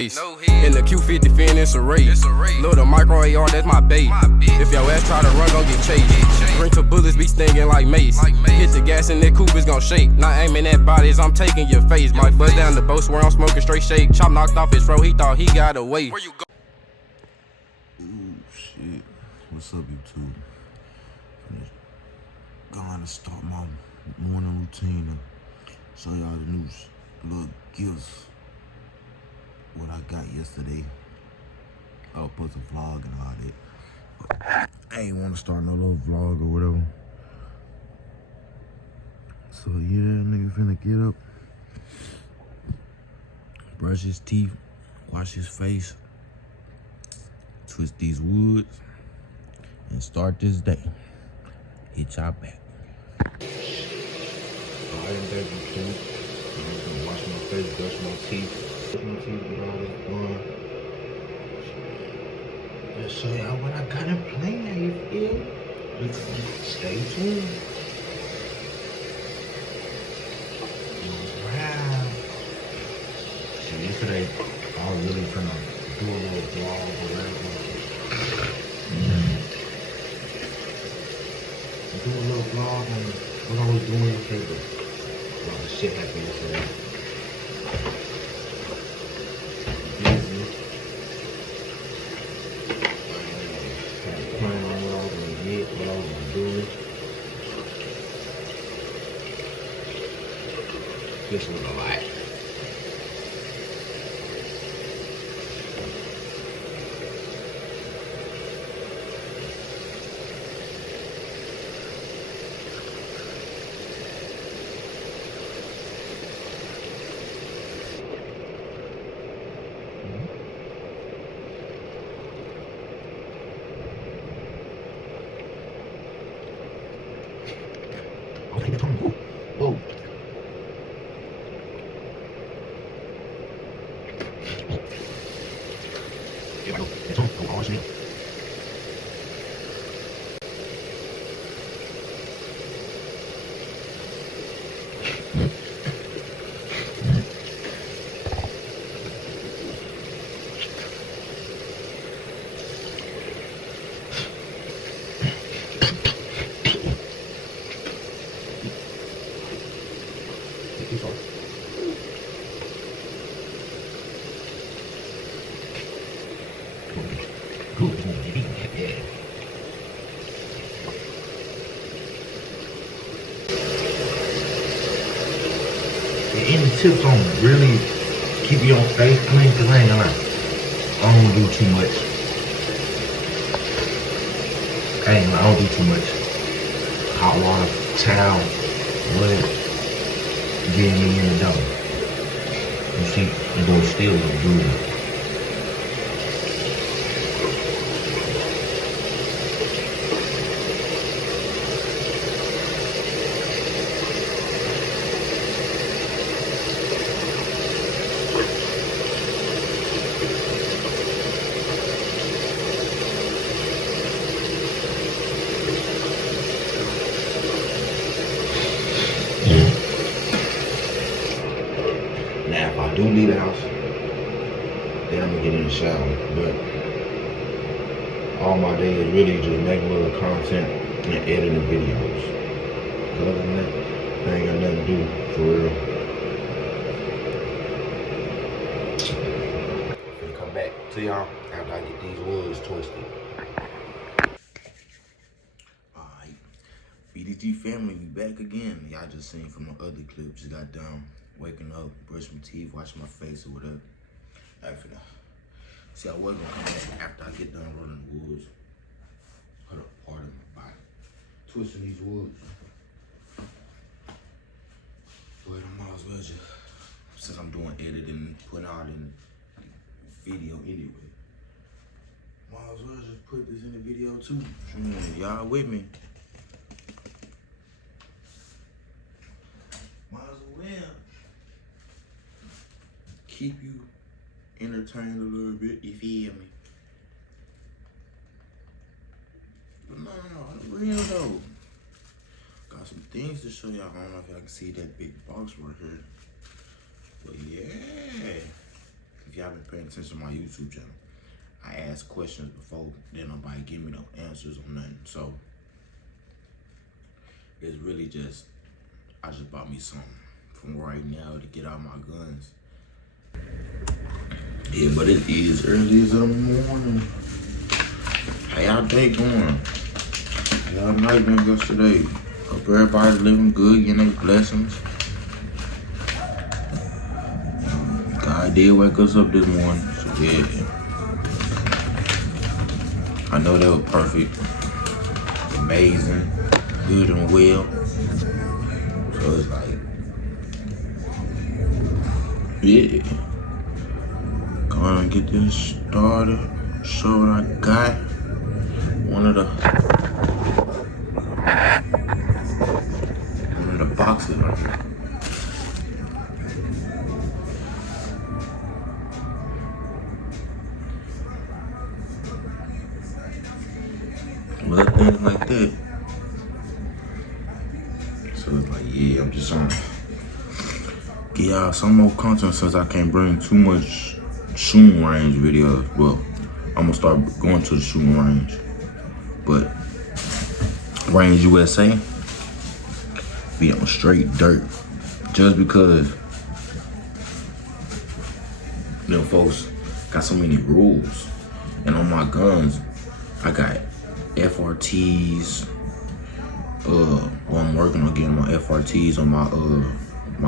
No in the Q50 fin, it's a race. Little micro AR, that's my bait. If your ass try to run, gon' get chased. Drink to bullets be stinging like mace. Hit the gas and that coupe is gon' shake. Not aiming at bodies, I'm taking your face. Might bust down the boat where I'm smoking straight shake. Chop knocked off his throat, he thought he got away. Where you go? Ooh, shit. What's up, YouTube? Going to start my morning routine and show y'all the new little gifts. What I got yesterday. I'll post a vlog and all that. But I ain't want to start no little vlog or whatever. So yeah, nigga finna get up, brush his teeth, wash his face, twist these woods, and start this day. Hit y'all back. I am back in camp. I'm gonna wash my face, brush my teeth. Brush my teeth with all this fun. Just show y'all what I got in plan, you feel? Stay tuned. Wow. So yesterday, I was really finna do a little vlog or whatever. Do a little vlog on what I was doing yesterday, but a lot of shit happened yesterday. Plan on what I was gonna get, what I was gonna do. This was a lot. Whoa. It's on. Don't always me. Any tips on really keep you on face clean? Cause I ain't gonna lie, I don't do too much. I don't do too much. Hot water, towel, what getting me in the door. You see, it goes still look good. Now, if I do leave the house, then I'm gonna get in the shower. But all my day is really just making little content and editing videos. Other than that, I ain't got nothing to do for real. I'm gonna come back to y'all after I get these woods twisted. Alright, BDG family, we back again. Y'all just seen from my other clip, just got done waking up, brush my teeth, wash my face or whatever. After that. See, I was gonna come back after I get done running the woods. Put a part of my body. Twisting these woods. But I might as well just, since I'm doing editing, putting out in video anyway. Might as well just put this in the video too. Y'all with me? Might as well keep you entertained a little bit, you feel me? But no, real though. Got some things to show y'all. I don't know if y'all can see that big box right here. But yeah, if y'all been paying attention to my YouTube channel, I ask questions before then nobody give me no answers or nothing. So it's really just, I just bought me something from right now to get out my guns. Yeah, but it is early in the morning. How y'all day going? How y'all night been yesterday? Hope everybody's living good, getting their blessings. God did wake us up this morning, so yeah. I know they were perfect, amazing, good and well. So it's like, yeah. Go on and get this started. Show what I got. One of the boxes right here. Little things like that. So it's like, yeah, I'm just trying to get y'all some more content since I can't bring too much shooting range videos. Well, I'm gonna start going to the shooting range. But Range USA be on straight dirt. Just because them folks got so many rules. And on my guns, I got FRTs. Well, I'm working on getting my FRTs on my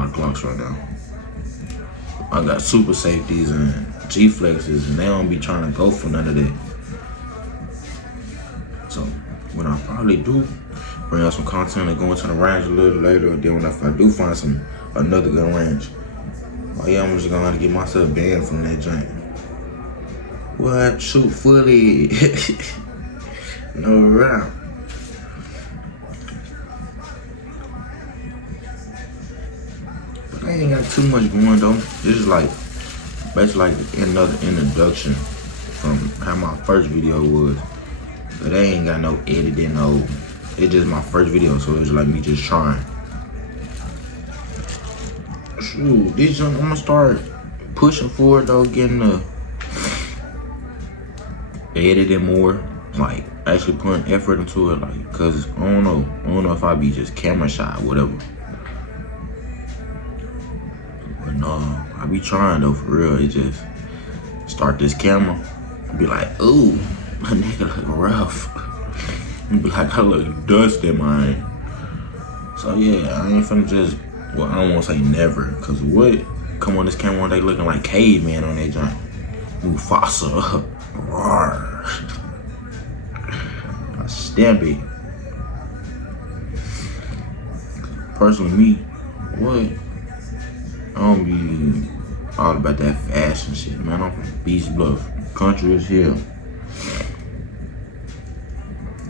Glocks right now. I got super safeties and G-flexes, and they don't be trying to go for none of that. So when I probably do bring out some content and go into the range a little later, then when if I do find another good range, oh yeah, I'm just gonna have to get myself banned from that joint. What? Shoot fully. No round. But I ain't got too much going though. This is like basically like another introduction from how my first video was. But I ain't got no editing, no. It's just my first video, so it's like me just trying. Shoot, this junk, I'm gonna start pushing forward though, getting the editing more, like actually putting effort into it, like, cause I don't know if I be just camera shy or whatever. But no, I be trying though, for real. It just start this camera, be like, ooh, my nigga look rough. Be like, I look dusty, man. So yeah, I ain't finna just, well, I don't wanna say never, cause what? Come on this camera one day looking like caveman on that joint. Mufasa. Roar. I stamp it. Personally, me, what? I don't be all about that fashion shit, man. I'm from Beast Bluff. Country is here.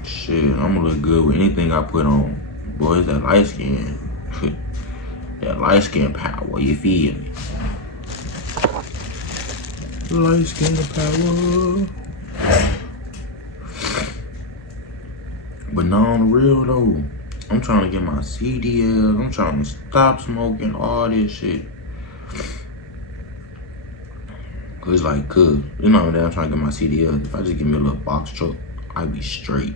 Shit, I'm gonna look good with anything I put on. Boy, it's that light skin. That light skin power, you feel me? Light skin power. But now on the real though, I'm trying to get my CDLs. I'm trying to stop smoking, all this shit. Cause like, you know what I'm trying to get my CDLs. If I just give me a little box truck, I'd be straight.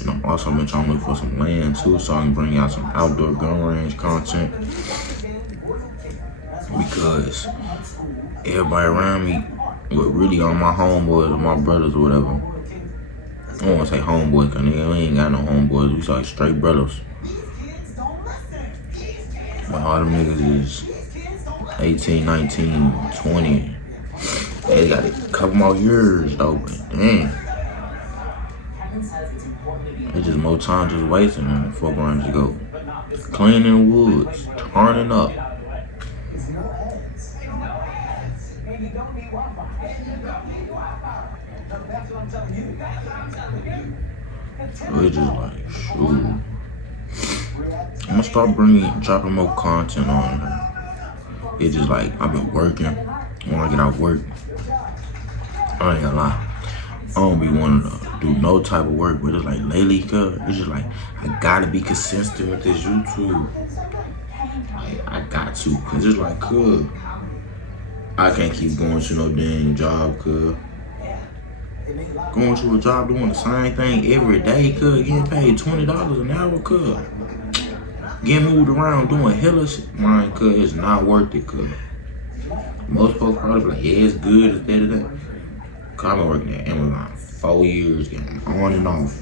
And I'm also been trying to look for some land too, so I can bring out some outdoor gun range content. Because everybody around me, well, really all my homeboys or my brothers or whatever. I don't want to say homeboys, cause nigga, we ain't got no homeboys. We like straight brothers. But all them niggas is 18, 19, 20. They got a couple more years though, but damn. It's just more time just wasting on 4 grams to go. Cleaning woods, turning up. So it's just like, shoot. I'm gonna start dropping more content on her. It's just like, I've been working. When I get out of work, I ain't gonna lie, I don't be wanting to do no type of work, but it's like lately, it's just like, I gotta be consistent with this YouTube. Like, I gotta got to, cause it's like, cuz, I can't keep going to no damn job, cuz. Going to a job doing the same thing every day, cuz, getting paid $20 an hour, cuz. Getting moved around doing hella shit, man, cuz, it's not worth it, cuz. Most folks probably be like, yeah, it's good, it's that. Cause I've been working at Amazon 4 years, getting on and off.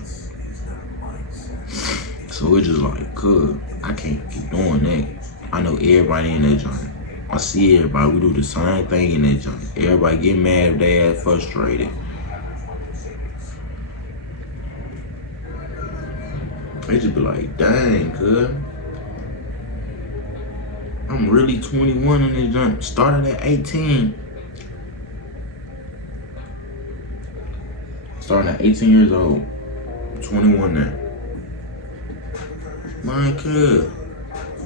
So it's just like, cuz, I can't keep doing that. I know everybody in that joint. I see everybody, we do the same thing in that joint. Everybody get mad if they ass frustrated. They just be like, dang, cuz. I'm really 21 in this joint. Started at 18. Starting at 18 years old. 21 now. Man, cuz.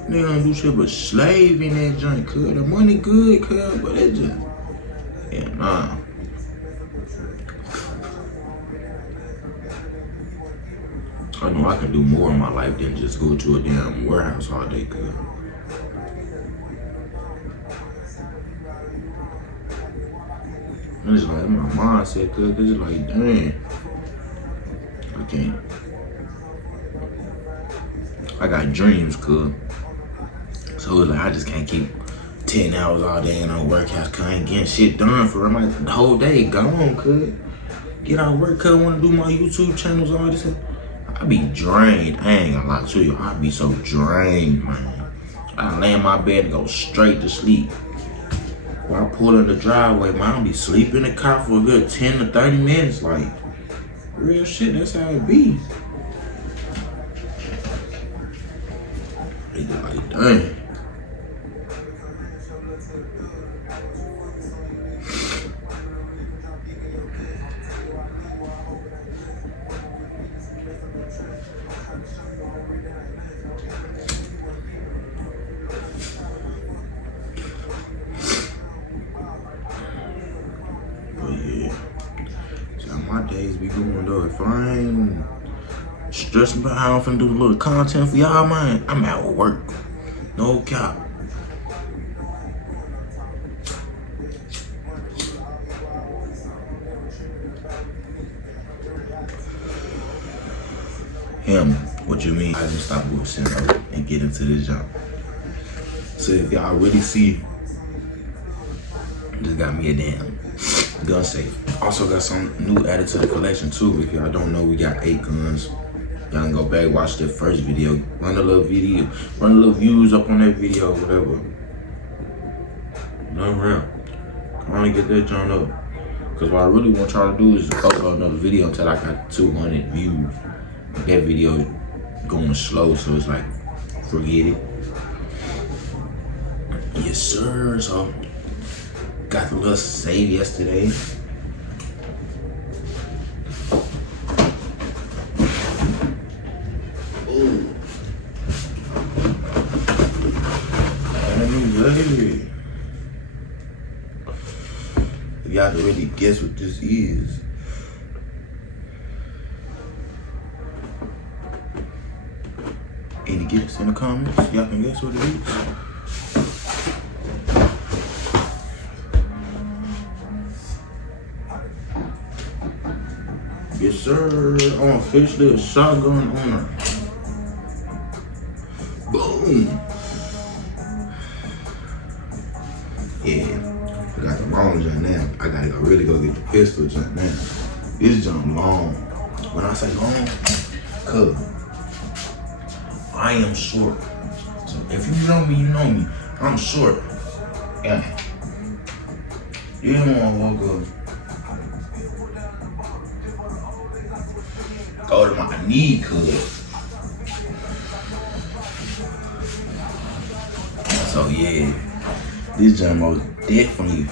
Nigga don't do shit but slave in that joint, cuz. The money good, cuz, but it just, yeah, nah. I know I can do more in my life than just go to a damn warehouse all day, cuz. And it's like my mindset, cuz, it's like, dang, I can't. I got dreams, cuz. So it's like I just can't keep 10 hours all day in a workhouse, cuz I ain't getting shit done for real. Like the whole day gone, cuz. Get out of work, cuz, wanna do my YouTube channels, all this stuff. I be drained. I ain't gonna lie to you. I be so drained, man. I lay in my bed and go straight to sleep. While I pull in the driveway, man, I'll be sleeping in the car for a good 10 to 30 minutes. Like, real shit, that's how it be. They be like, dang. My days be going though. If I ain't stressing about how I'm finna do a little content for y'all, man, I'm at work. No cap. Him, what you mean? I just stop bullshitting and get into this job. So if y'all really see, just got me a damn gun safe. Also got some new added to the collection too. If y'all don't know, we got 8 guns. Y'all can go back, watch the first video, run a little video, run a little views up on that video, whatever. Nothing real. I want to get that joint up. Cause what I really want y'all to do is upload another video until I got 200 views. That video going slow, so it's like, forget it. Yes, sir. So got the little save yesterday. Ooh. If y'all can really guess what this is. Any guess in the comments? Y'all can guess what it is. Yes, sir. I'm officially a shotgun owner. Boom. Yeah, I got the wrong jump now. I gotta really go get the pistol jump now. This jump long. When I say long, cuz I am short. So if you know me, you know me. I'm short. Yeah. You don't wanna walk up. Go to my knee, cuz. So yeah, this jump most definitely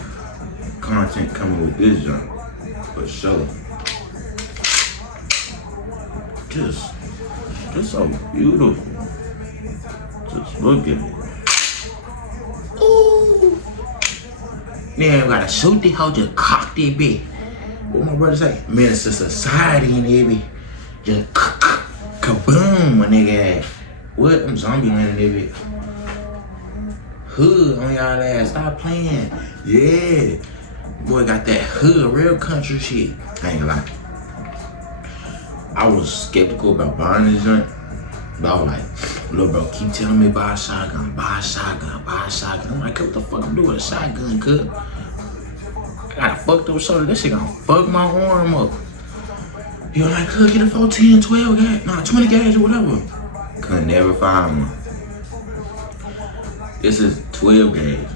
content coming with this jump, for sure. Just so beautiful. Just look at it. Ooh. Man, gotta shoot the hoe, just cock that bitch. What my brother say? Menace to society in there, bitch. Just kaboom, my nigga. What? I'm zombie landing that bitch. hood on y'all ass. Stop playing. Yeah. Boy got that hood, real country shit. I ain't gonna lie. I was skeptical about buying this joint. But I was like, little bro, keep telling me buy a shotgun, buy a shotgun, buy a shotgun. I'm like, what the fuck I'm doing with a shotgun, cuz? I got a fucked up shoulder. That shit gonna fuck my arm up. He was like, cuz, get a 14, 12 gauge, nah, 20 gauge or whatever. Could never find one. This is 12 gauge.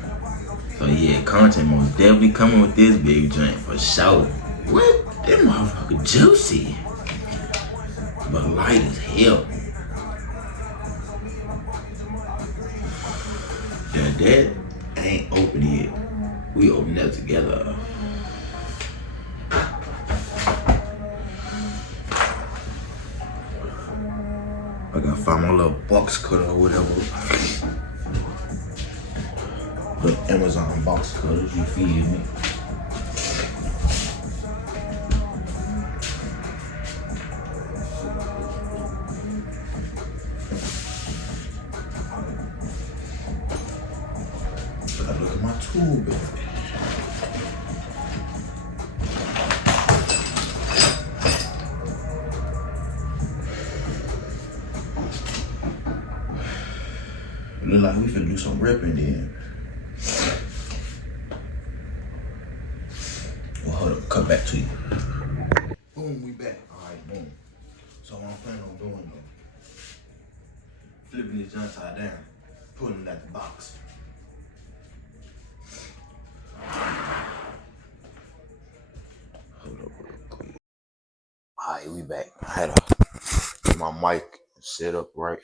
So yeah, content most definitely coming with this big joint for sure. What? That motherfucker juicy. But light as hell. That ain't open yet. We open that together. I gotta find my little box cutter or whatever. The Amazon box cutters, you feel me? Gotta look at my tool bag. It look like we finna do some ripping then. Well, hold up, cut back to you. Boom, we back. Alright, boom. So what I'm planning on doing though, flipping these joints upside down, putting them at the box. Hold up real quick. Alright, we back. I had to get my mic set up right.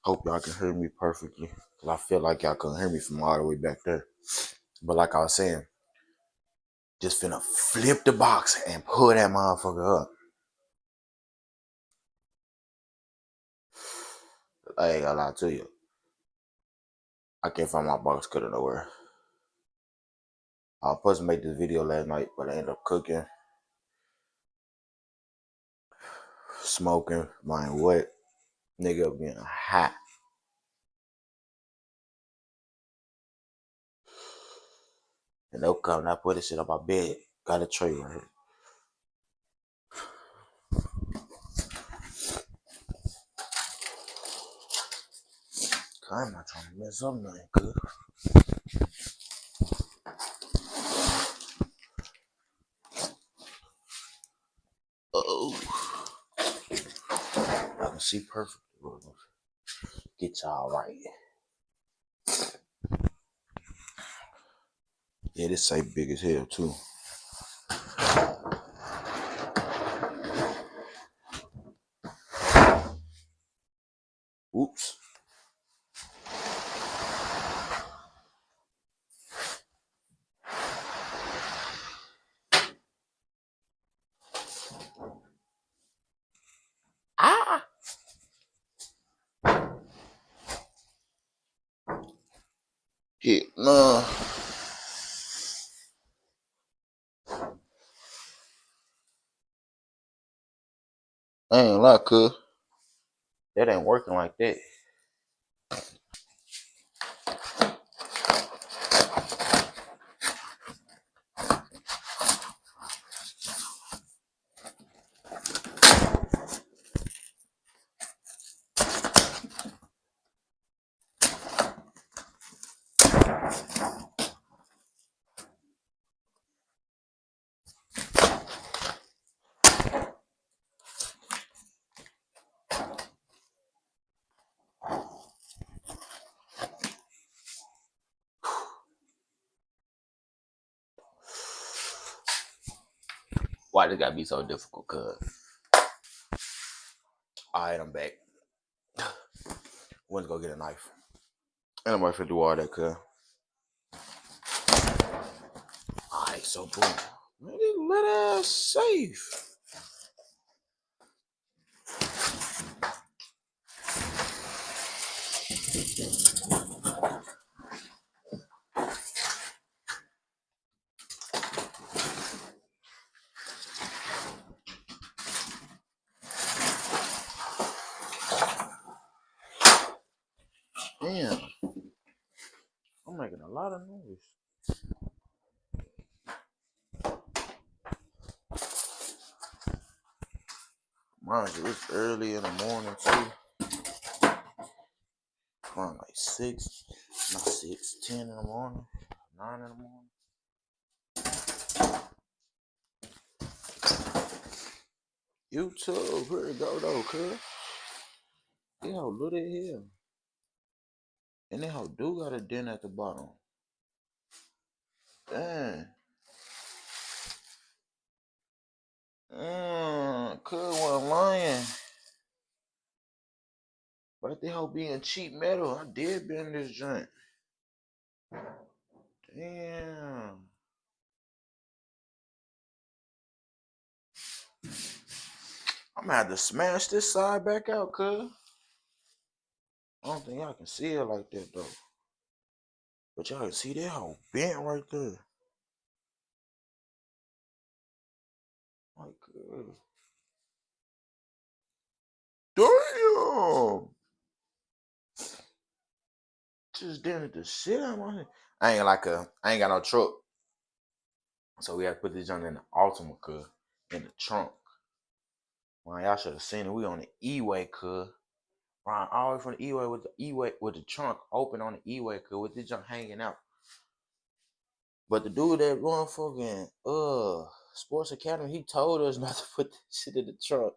Hope y'all can hear me perfectly. Cause I feel like y'all couldn't hear me from all the way back there. But like I was saying, just finna flip the box and pull that motherfucker up. I ain't gonna lie to you. I can't find my box cutter nowhere. I was supposed to make this video last night, but I ended up cooking, smoking, mine wet, nigga up being hot. And they'll come and I put this shit on my bed. Got a tray right here. I'm not trying to mess up nothing, good. Oh, I can see perfectly. Get y'all right. Yeah, this safe big as hell too. Oops. Ah. Yeah, no. I ain't lie, cuz. That ain't working like that. Why this gotta be so difficult, cuz? Alright, I'm back. Went to go get a knife. And I'm about to do all that, cuz. Alright, so boom. Man, this little ass safe. Damn. lot of noise. Mind you, it's early in the morning too. Around like 6, not 6, 10 in the morning, 9 in the morning. YouTube, here we go though, cuz. That hoe little as hell. And that hoe do got a dent at the bottom. Dang. Cuz wasn't lying. But that hoe being cheap metal, I did bend this joint. Damn. I'm gonna have to smash this side back out, cuz. I don't think y'all can see it like that though. But y'all can see that hoe bent right there. Like, damn. Just dented the shit out of my head. I ain't got no truck. So we had to put this joint in the Ultima, cuz. In the trunk. Man, y'all should have seen it. We on the E-way, cuz. Riding all the way from the E-way with the trunk open on the E-way, cuz, with this junk hanging out. But the dude that run fucking Sports Academy, he told us not to put this shit in the trunk.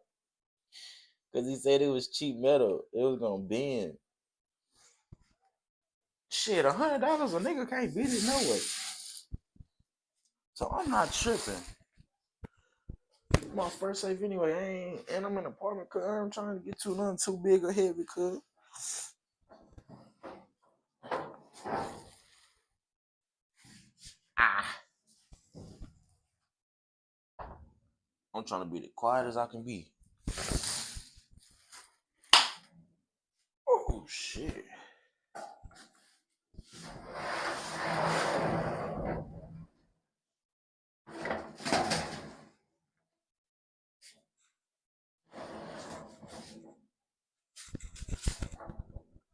Cause he said it was cheap metal. It was gonna bend. Shit, $100 a nigga can't beat it no way. So I'm not tripping. My first safe anyway. And I'm in an apartment, cuz I'm trying to get to nothing too big or heavy, cuz. I'm trying to be the quiet as I can be. Oh shit.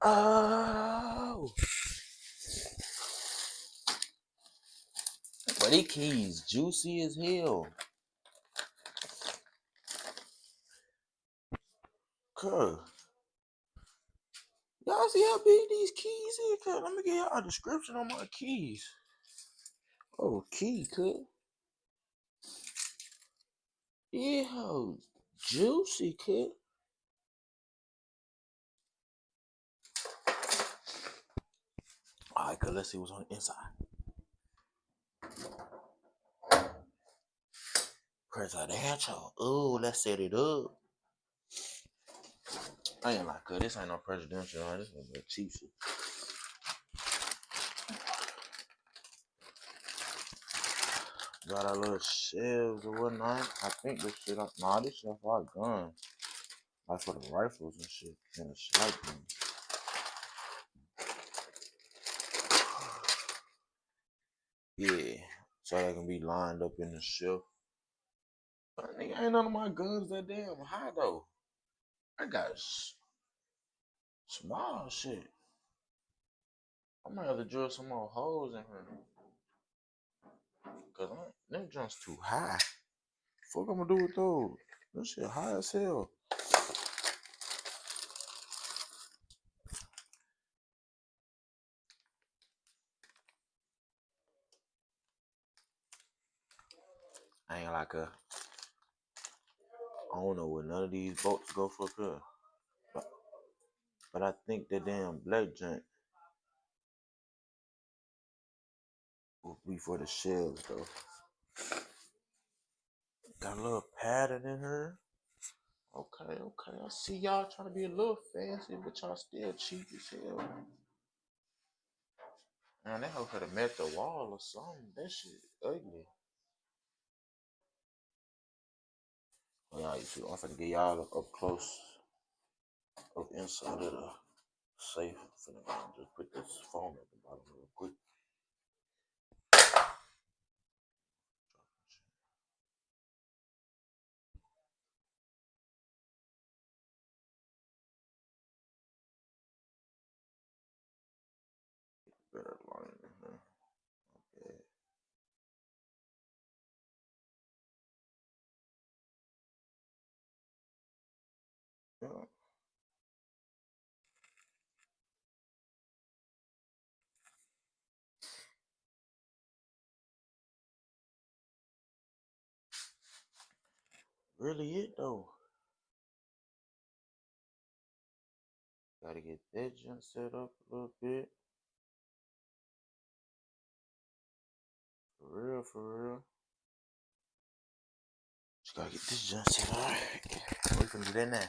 Oh. But these keys juicy as hell. Cuz. Y'all see how big these keys is? Cuz let me get y'all a description on my keys. Oh, key, cuz. Yeah, how juicy, cuz. Alright, cuz, let's see what's on the inside. Presidential. Ooh, let's set it up. I ain't like, cuz, this ain't no presidential. This is a cheap shit. Got our little shelves or whatnot. I think this shit, nah, this shit for our guns. Like for the rifles and shit. And the shotgun. Yeah. So they can be lined up in the shelf. But nigga, ain't none of my guns that damn high though. I got small shit. I might have to drill some more holes in her. Cause them jumps too high. Fuck I'm gonna do with those? That shit high as hell. I ain't like a. I don't know what none of these bolts go for, cuz. But I think the damn black joint will be for the shells though. Got a little pattern in her. Okay. I see y'all trying to be a little fancy, but y'all still cheap as hell. Man, that hoe could have met the wall or something. That shit ugly. Well, y'all, you see, I'm finna get y'all up close, up inside of the safe. I'm finna just put this phone at the bottom real quick. Better line in here. really it though. Gotta get that jump set up a little bit. For real, for real. Just gotta get this jump set up. Alright. We finna do that now.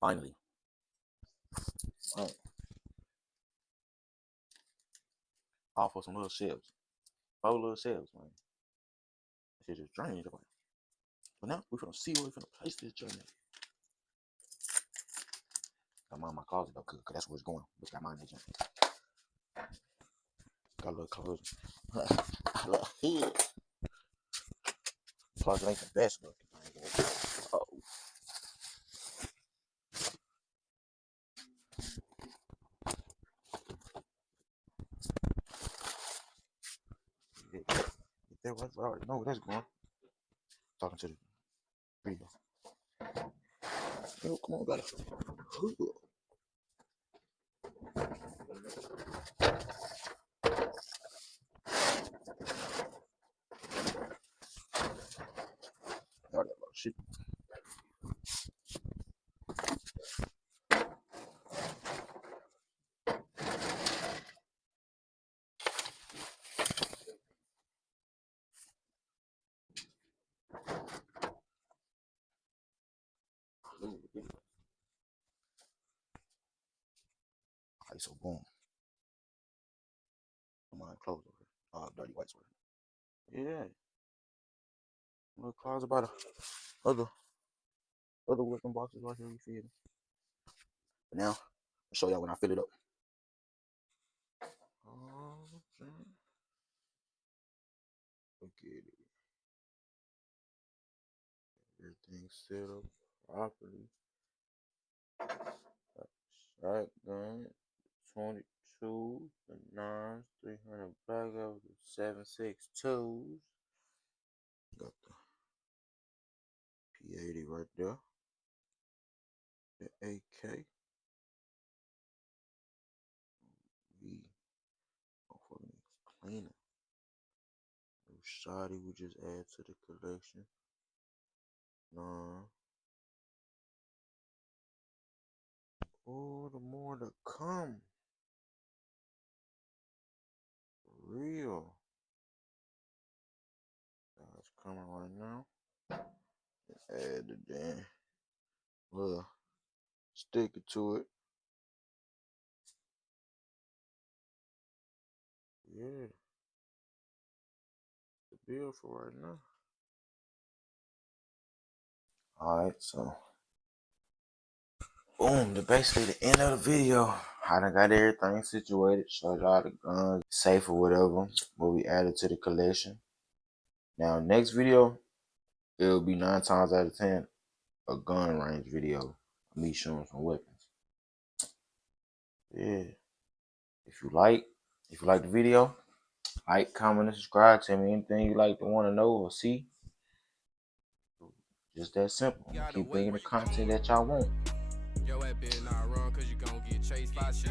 Finally. Alright. All for some little shells. 4 little shells, man. This shit just drained. But now we finna see where we finna place this journey. Got mine in my closet though, cause that's where it's going. Bitch got mine in that joint. Got a little clothes. A little head. Closet ain't the best looking. Oh. There was, I already know where that's going. Talking to the video. Yo, come on, brother. Alright, shit. so boom. Come on, close over. Dirty white sweater. Yeah. Little closet by the other working boxes right here, you feel me? But now, I'll show y'all when I fill it up. Oh, look at it. Everything's set up properly. Shotgun, 22, the 9s, 300 black out, the 7.62s. Got the P80 right there. The AK. Motherfucking cleaner. New shoddy we just add to the collection. Nah. Oh, the more to come. For real. That's coming right now. Just add the damn little sticker to it. Yeah. The bill for right now. Alright, so boom, the basically the end of the video. I done got everything situated, showed y'all the guns, safe or whatever, what we added to the collection. Now, next video, it'll be 9 times out of 10 a gun range video of me showing some weapons. Yeah. If you like the video, like, comment, and subscribe. Tell me anything you like to want to know or see. Just that simple. I'm gonna keep bringing the content that y'all want. Yo, that bitch not wrong, cause you gon' get chased by shit.